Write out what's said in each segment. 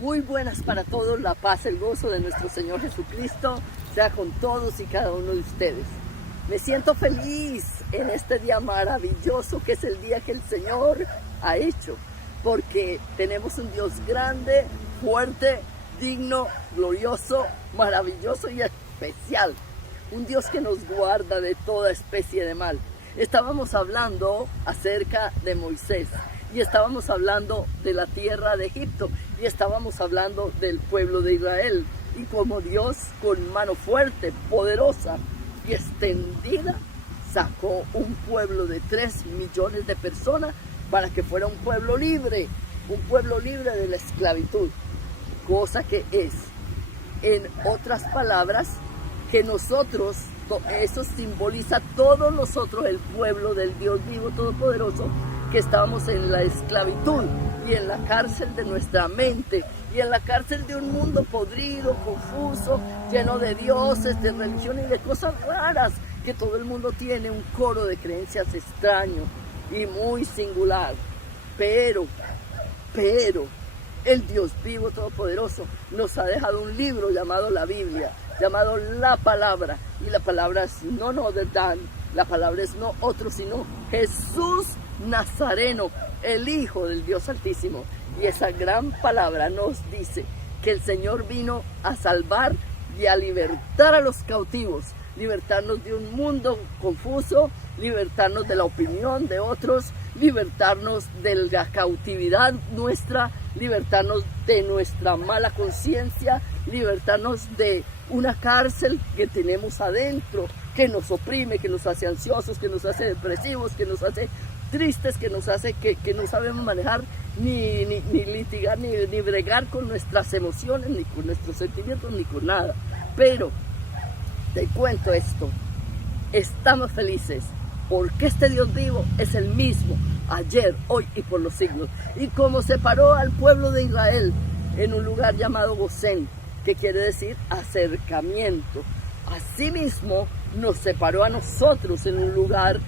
Muy buenas para todos, la paz, el gozo de nuestro Señor Jesucristo sea con todos y cada uno de ustedes. Me siento feliz en este día maravilloso que es el día que el Señor ha hecho, porque tenemos un Dios grande, fuerte, digno, glorioso, maravilloso y especial. Un Dios que nos guarda de toda especie de mal. Estábamos hablando acerca de Moisés y estábamos hablando de la tierra de Egipto y estábamos hablando del pueblo de Israel y como Dios con mano fuerte, poderosa y extendida sacó un pueblo de 3 millones de personas para que fuera un pueblo libre de la esclavitud, cosa que es, en otras palabras, que nosotros, eso simboliza todos nosotros, el pueblo del Dios vivo todopoderoso, que estábamos en la esclavitud y en la cárcel de nuestra mente y en la cárcel de un mundo podrido, confuso, lleno de dioses, de religión y de cosas raras, que todo el mundo tiene un coro de creencias extraño y muy singular. Pero el Dios vivo todopoderoso nos ha dejado un libro llamado la Biblia, llamado la palabra, y la palabra es no Dan, la palabra es no otro sino Jesús Nazareno, el Hijo del Dios Altísimo. Y esa gran palabra nos dice que el Señor vino a salvar y a libertar a los cautivos, libertarnos de un mundo confuso, libertarnos de la opinión de otros, libertarnos de la cautividad nuestra, libertarnos de nuestra mala conciencia, libertarnos de una cárcel que tenemos adentro, que nos oprime, que nos hace ansiosos, que nos hace depresivos, que nos hace tristes, que nos hace que no sabemos manejar ni litigar, ni bregar con nuestras emociones, ni con nuestros sentimientos, ni con nada. Pero te cuento esto, estamos felices porque este Dios vivo es el mismo ayer, hoy y por los siglos. Y como separó al pueblo de Israel en un lugar llamado Gosén, que quiere decir acercamiento, asimismo nos separó a nosotros en un lugar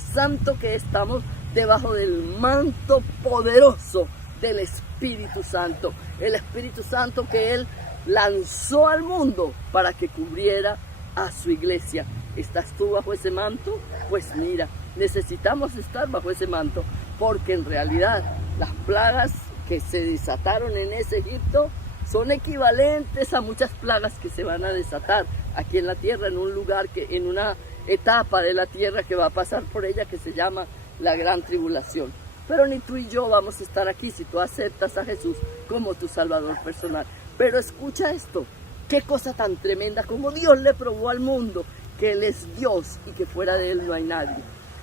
santo, que estamos debajo del manto poderoso del Espíritu Santo. El Espíritu Santo que Él lanzó al mundo para que cubriera a su iglesia. ¿Estás tú bajo ese manto? Pues mira, necesitamos estar bajo ese manto, porque en realidad las plagas que se desataron en ese Egipto son equivalentes a muchas plagas que se van a desatar aquí en la tierra, en un lugar, en una etapa de la tierra que va a pasar por ella, que se llama la gran tribulación. Pero ni tú y yo vamos a estar aquí si tú aceptas a Jesús como tu Salvador personal. Pero escucha esto, qué cosa tan tremenda, como Dios le probó al mundo que Él es Dios y que fuera de Él no hay nadie.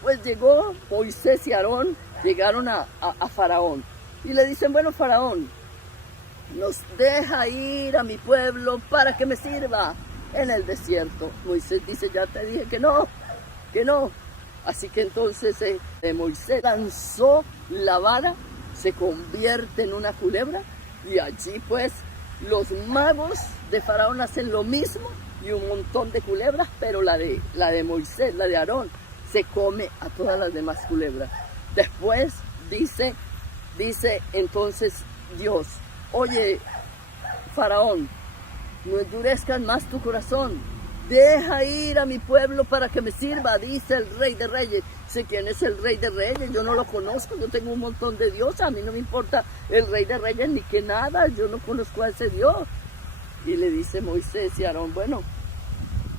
Pues llegó Moisés y Aarón, llegaron a Faraón y le dicen: bueno, Faraón, nos deja ir a mi pueblo para que me sirva en el desierto. Moisés dice: ya te dije que no. Así que entonces Moisés lanzó la vara, se convierte en una culebra, y allí pues los magos de Faraón hacen lo mismo y un montón de culebras, pero la de Moisés, la de Aarón, se come a todas las demás culebras. Después dice entonces Dios: oye, Faraón, no endurezcas más tu corazón, deja ir a mi pueblo para que me sirva, dice el Rey de Reyes. Sé quién es el Rey de Reyes, yo no lo conozco, yo tengo un montón de dioses, a mí no me importa el Rey de Reyes ni que nada, yo no conozco a ese Dios. Y le dice Moisés y Aarón: bueno,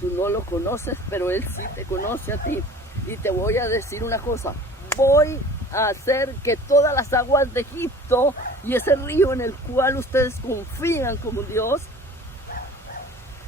tú no lo conoces, pero Él sí te conoce a ti. Y te voy a decir una cosa, voy a hacer que todas las aguas de Egipto y ese río en el cual ustedes confían como Dios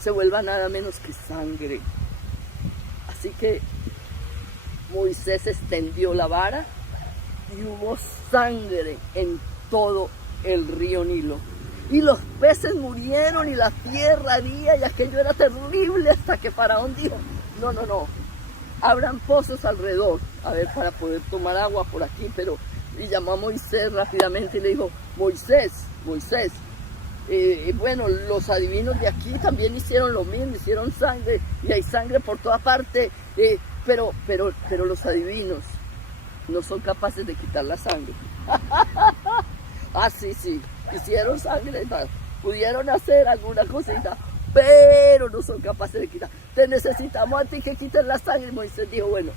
se vuelva nada menos que sangre. Así que Moisés extendió la vara y hubo sangre en todo el río Nilo. Y los peces murieron y la tierra ardía y aquello era terrible, hasta que Faraón dijo: no, abran pozos alrededor, a ver, para poder tomar agua por aquí. Y llamó a Moisés rápidamente y le dijo: Moisés, bueno, los adivinos de aquí también hicieron lo mismo, hicieron sangre y hay sangre por toda parte, pero los adivinos no son capaces de quitar la sangre. Ah, sí, sí, hicieron sangre, pudieron hacer alguna cosita, pero no son capaces de quitar. Te necesitamos a ti que quites la sangre. Moisés dijo, bueno,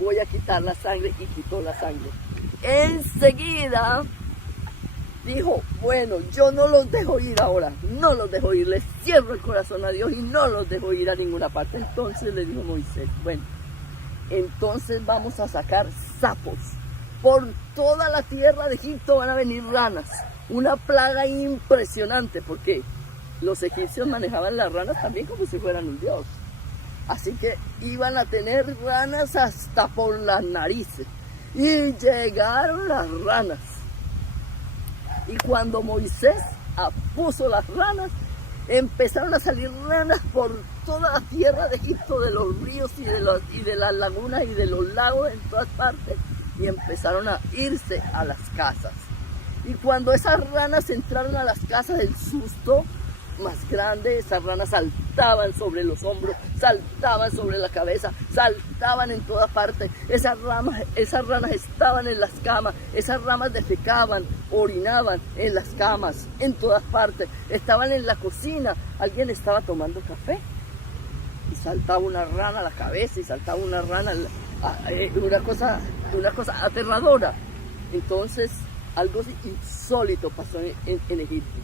voy a quitar la sangre, y quitó la sangre. Enseguida dijo, bueno, yo no los dejo ir ahora, no los dejo ir, les cierro el corazón a Dios y no los dejo ir a ninguna parte. Entonces le dijo Moisés, bueno, entonces vamos a sacar sapos. Por toda la tierra de Egipto van a venir ranas, una plaga impresionante, porque los egipcios manejaban las ranas también como si fueran un dios. Así que iban a tener ranas hasta por las narices. Y llegaron las ranas. Y cuando Moisés puso las ranas, empezaron a salir ranas por toda la tierra de Egipto, de los ríos y de las lagunas y de los lagos, en todas partes, y empezaron a irse a las casas. Y cuando esas ranas entraron a las casas, el susto más grande, esas ranas saltaban sobre los hombros, saltaban sobre la cabeza, saltaban en todas partes. Esas ranas estaban en las camas, esas ranas defecaban, orinaban en las camas, en todas partes. Estaban en la cocina, alguien estaba tomando café y saltaba una rana a la cabeza y saltaba una rana, una cosa aterradora. Entonces, algo insólito pasó en Egipto.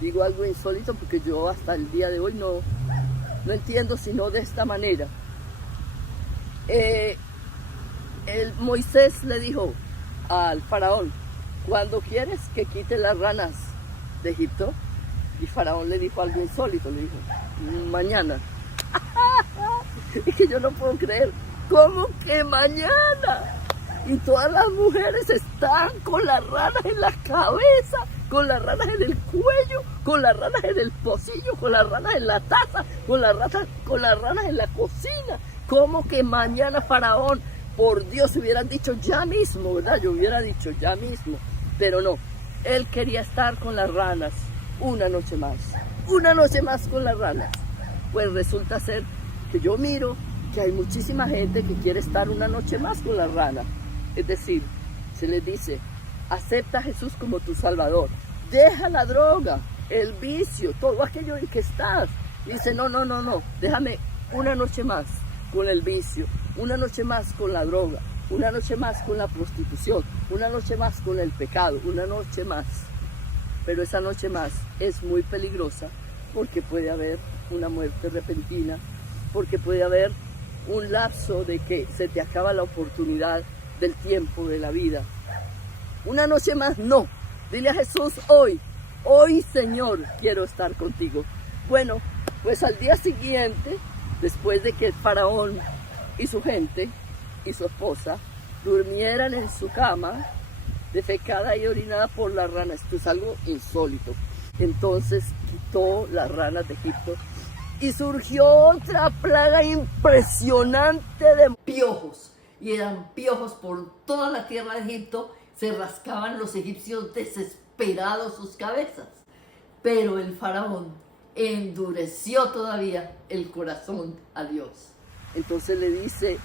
Digo algo insólito porque yo hasta el día de hoy no entiendo sino de esta manera. Moisés le dijo al faraón, ¿cuándo quieres que quite las ranas de Egipto? Y faraón le dijo algo insólito, le dijo, mañana. Y que yo no puedo creer, ¿cómo que mañana? Y todas las mujeres están con las ranas en la cabeza, con las ranas en el cuello, con las ranas en el pocillo, con las ranas en la taza, con las ranas en la cocina. ¿Cómo que mañana, faraón? Por Dios, hubieran dicho ya mismo, ¿verdad? Yo hubiera dicho ya mismo, pero no. Él quería estar con las ranas una noche más con las ranas. Pues resulta ser que yo miro que hay muchísima gente que quiere estar una noche más con las ranas. Es decir, se les dice, acepta a Jesús como tu Salvador, deja la droga, el vicio, todo aquello en que estás. Dice, no, déjame una noche más con el vicio, una noche más con la droga, una noche más con la prostitución, una noche más con el pecado, una noche más. Pero esa noche más es muy peligrosa porque puede haber una muerte repentina, porque puede haber un lapso de que se te acaba la oportunidad del tiempo, de la vida. Una noche más, no. Dile a Jesús hoy, Señor, quiero estar contigo. Bueno, pues al día siguiente, después de que el faraón y su gente y su esposa durmieran en su cama, defecada y orinada por las ranas. Esto es algo insólito. Entonces quitó las ranas de Egipto y surgió otra plaga impresionante de piojos. Y eran piojos por toda la tierra de Egipto. Se rascaban los egipcios desesperados sus cabezas. Pero el faraón endureció todavía el corazón a Dios. Entonces le dice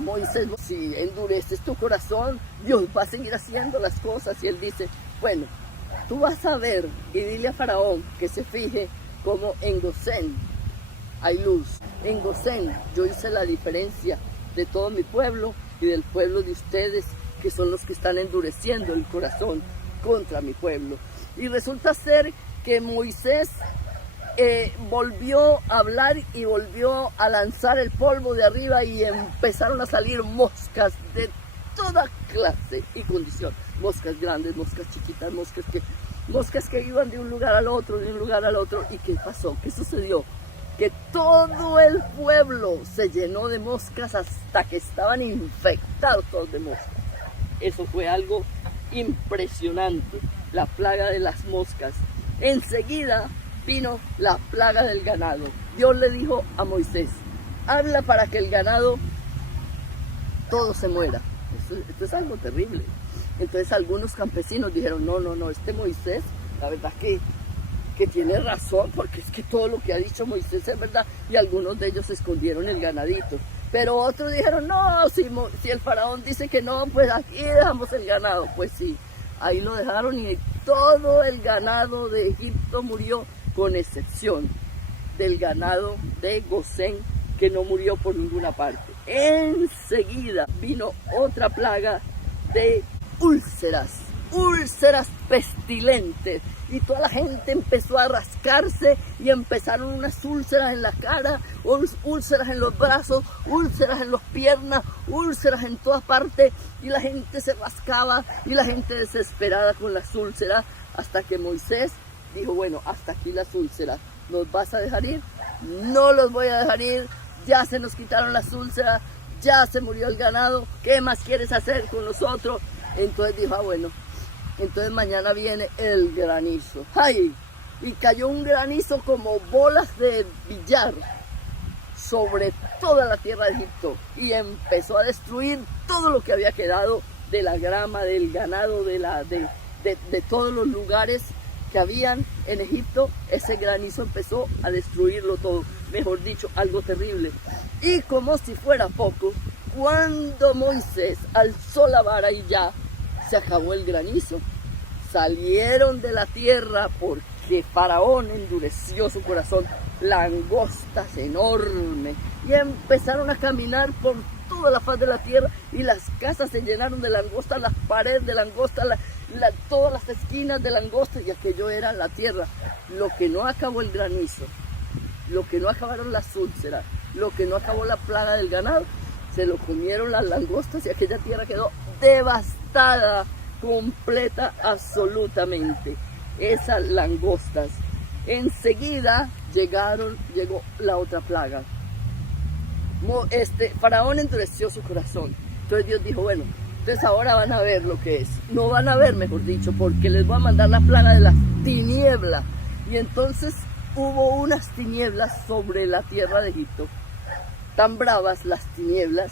Moisés, si endureces tu corazón, Dios va a seguir haciendo las cosas. Y él dice, bueno, tú vas a ver y dile a faraón que se fije como en Gosén hay luz. En Gosén yo hice la diferencia de todo mi pueblo y del pueblo de ustedes, que son los que están endureciendo el corazón contra mi pueblo. Y resulta ser que Moisés volvió a hablar y volvió a lanzar el polvo de arriba y empezaron a salir moscas de toda clase y condición. Moscas grandes, moscas chiquitas, moscas que iban de un lugar al otro, de un lugar al otro. ¿Y qué pasó? ¿Qué sucedió? Que todo el pueblo se llenó de moscas hasta que estaban infectados todos de moscas. Eso fue algo impresionante, la plaga de las moscas. Enseguida vino la plaga del ganado. Dios le dijo a Moisés, habla para que el ganado todo se muera. Esto es algo terrible. Entonces algunos campesinos dijeron, no, este Moisés, la verdad que tiene razón, porque es que todo lo que ha dicho Moisés es verdad. Y algunos de ellos escondieron el ganadito. Pero otros dijeron, no, si el faraón dice que no, pues aquí dejamos el ganado. Pues sí, Ahí lo dejaron y todo el ganado de Egipto murió, con excepción del ganado de Gosén, que no murió por ninguna parte. Enseguida vino otra plaga de úlceras pestilentes, y toda la gente empezó a rascarse y empezaron unas úlceras en la cara, úlceras en los brazos, úlceras en las piernas, úlceras en todas partes, y la gente se rascaba y la gente desesperada con las úlceras, hasta que Moisés dijo: bueno, hasta aquí las úlceras, ¿nos vas a dejar ir? No los voy a dejar ir, ya se nos quitaron las úlceras, ya se murió el ganado, ¿qué más quieres hacer con nosotros? Entonces dijo: bueno, entonces mañana viene el granizo. ¡Ay! Y cayó un granizo como bolas de billar sobre toda la tierra de Egipto, y empezó a destruir todo lo que había quedado de la grama, del ganado, de todos los lugares que habían en Egipto. Ese granizo empezó a destruirlo todo, mejor dicho, algo terrible. Y como si fuera poco, cuando Moisés alzó la vara y ya se acabó el granizo, salieron de la tierra, porque Faraón endureció su corazón, langostas enormes, y empezaron a caminar por toda la faz de la tierra, y las casas se llenaron de langostas, las paredes de langostas, todas las esquinas de langostas, y aquello era la tierra. Lo que no acabó el granizo, lo que no acabaron las úlceras, lo que no acabó la plaga del ganado, se lo comieron las langostas, y aquella tierra quedó devastada, completa, absolutamente. Esas langostas. Enseguida llegó la otra plaga. Faraón endureció su corazón. Entonces Dios dijo: bueno, entonces ahora van a ver lo que es. No van a ver, mejor dicho, porque les voy a mandar la plaga de las tinieblas. Y entonces hubo unas tinieblas sobre la tierra de Egipto, tan bravas las tinieblas,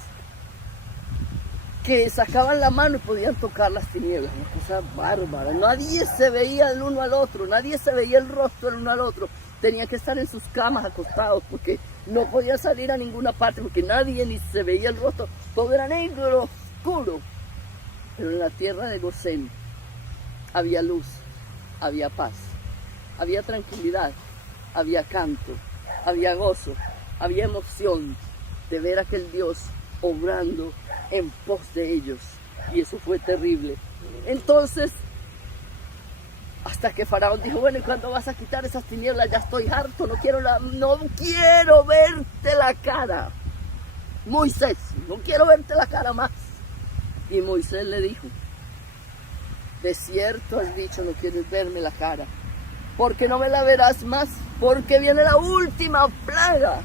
que sacaban la mano y podían tocar las tinieblas. Una cosa bárbara. Nadie se veía el uno al otro, nadie se veía el rostro el uno al otro. Tenían que estar en sus camas acostados, porque no podían salir a ninguna parte, porque nadie ni se veía el rostro. Todo era negro, oscuro. Pero en la tierra de Gosén había luz, había paz, había tranquilidad, había canto, había gozo, había emoción de ver a aquel Dios obrando en pos de ellos. Y eso fue terrible. Entonces, hasta que Faraón dijo: bueno, ¿y cuándo vas a quitar esas tinieblas? Ya estoy harto, no quiero verte la cara, Moisés, no quiero verte la cara más. Y Moisés le dijo: de cierto has dicho, no quieres verme la cara, porque no me la verás más, porque viene la última plaga.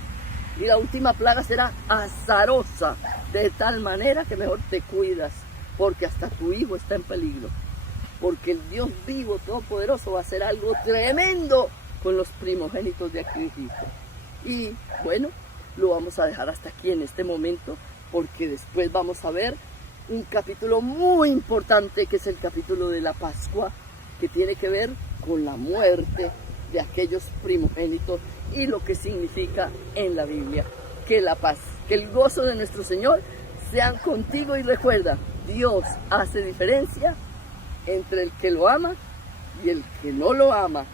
Y la última plaga será azarosa, de tal manera que mejor te cuidas, porque hasta tu hijo está en peligro. Porque el Dios vivo, todopoderoso, va a hacer algo tremendo con los primogénitos de aquí de Egipto. Y bueno, lo vamos a dejar hasta aquí en este momento, porque después vamos a ver un capítulo muy importante, que es el capítulo de la Pascua, que tiene que ver con la muerte de aquellos primogénitos y lo que significa en la Biblia. Que la paz, que el gozo de nuestro Señor sean contigo, y recuerda, Dios hace diferencia entre el que lo ama y el que no lo ama,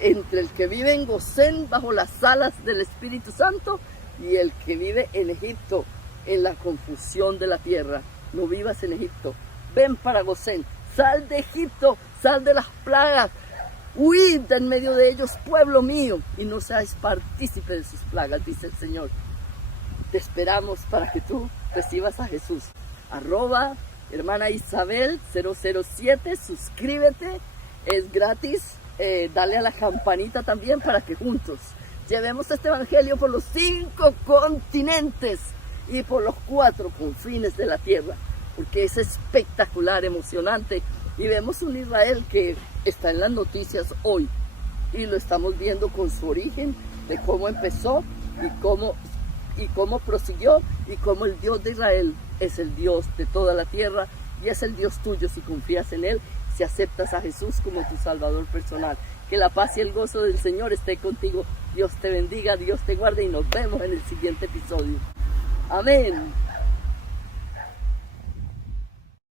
entre el que vive en Gosén bajo las alas del Espíritu Santo y el que vive en Egipto en la confusión de la tierra. No vivas en Egipto, ven para Gosén, sal de Egipto, sal de las plagas, huid de en medio de ellos, pueblo mío, y no seáis partícipe de sus plagas, dice el Señor. Te esperamos para que tú recibas a Jesús. @hermana Isabel 007, suscríbete, es gratis, dale a la campanita también, para que juntos llevemos este evangelio por los 5 continentes y por los 4 confines de la tierra, porque es espectacular, emocionante, y vemos un Israel que está en las noticias hoy, y lo estamos viendo con su origen, de cómo empezó y cómo prosiguió, y cómo el Dios de Israel es el Dios de toda la tierra, y es el Dios tuyo si confías en Él, si aceptas a Jesús como tu Salvador personal. Que la paz y el gozo del Señor esté contigo. Dios te bendiga, Dios te guarde, y nos vemos en el siguiente episodio. Amén.